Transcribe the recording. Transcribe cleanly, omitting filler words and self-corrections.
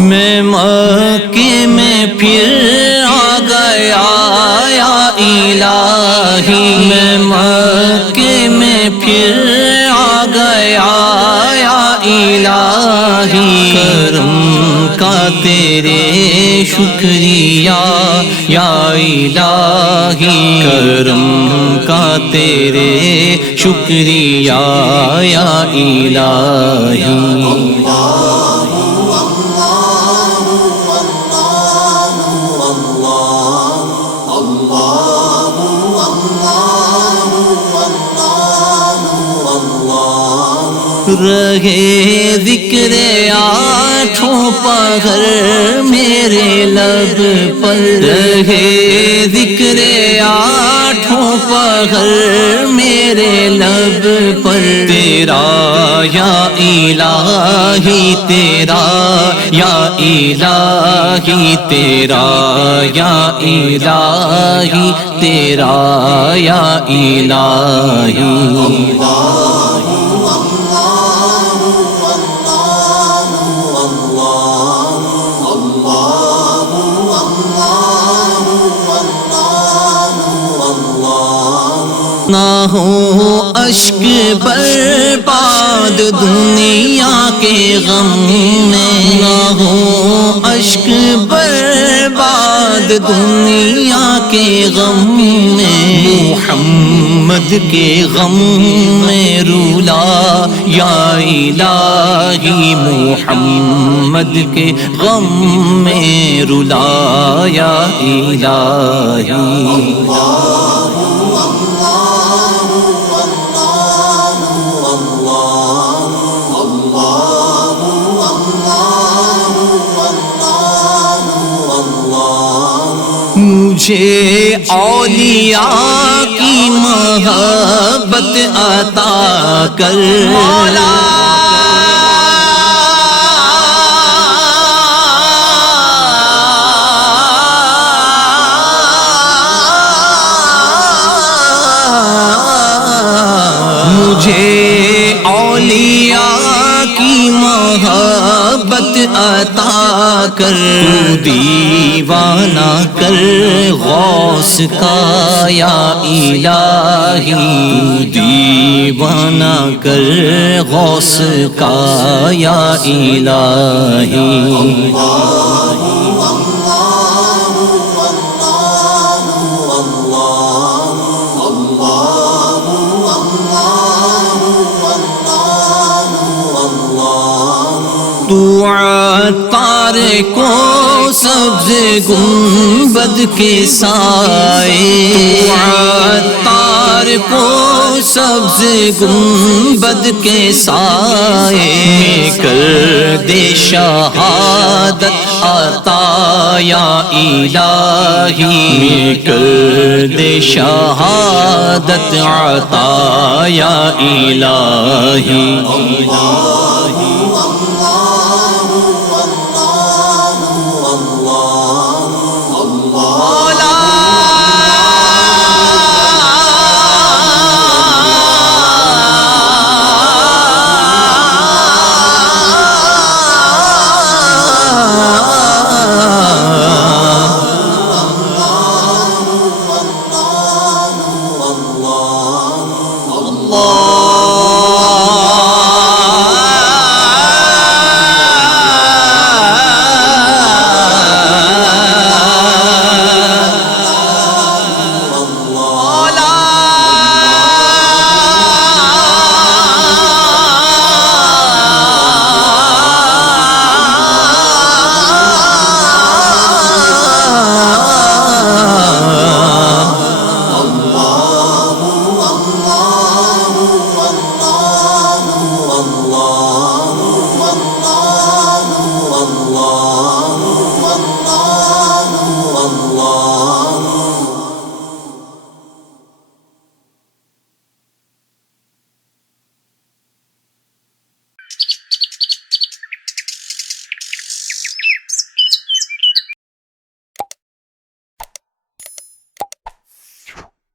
میں مکے میں پھر آ گیا یا الہی، میں مکے میں پھر آ گیا یا الہی، کرم کا تیرے شکریہ یا الہی، کرم کا تیرے شکریہ یا الہی۔ رہے ذکر آٹھوں پہر میرے لب پر، رہے ذکر آٹھوں پہر میرے لب پر، تیرا یا الہی تیرا یا الہی، تیرا یا الہی تیرا یا الہی۔ نہ ہو اشک برباد دنیا کے غم میں، نہ ہو اشک برباد دنیا کے غم میں، محمد کے غم میں رولا یا الہی، محمد کے غم میں رولا یا الہی۔ مجھے اولیاء کی محبت عطا کر مولا، مجھے اولیاء کی محبت عطا کر، دیوانہ کر غوث کا یا الہی، دیوانہ کر غوث کا یا الہی۔ تو عطار کو سبز گنبد کے سائے، تو عطار کو سبز گنبد کے سائے میں کر دے شہادت عطا یا الہی، میں کر دے شہادت عطا یا الہی۔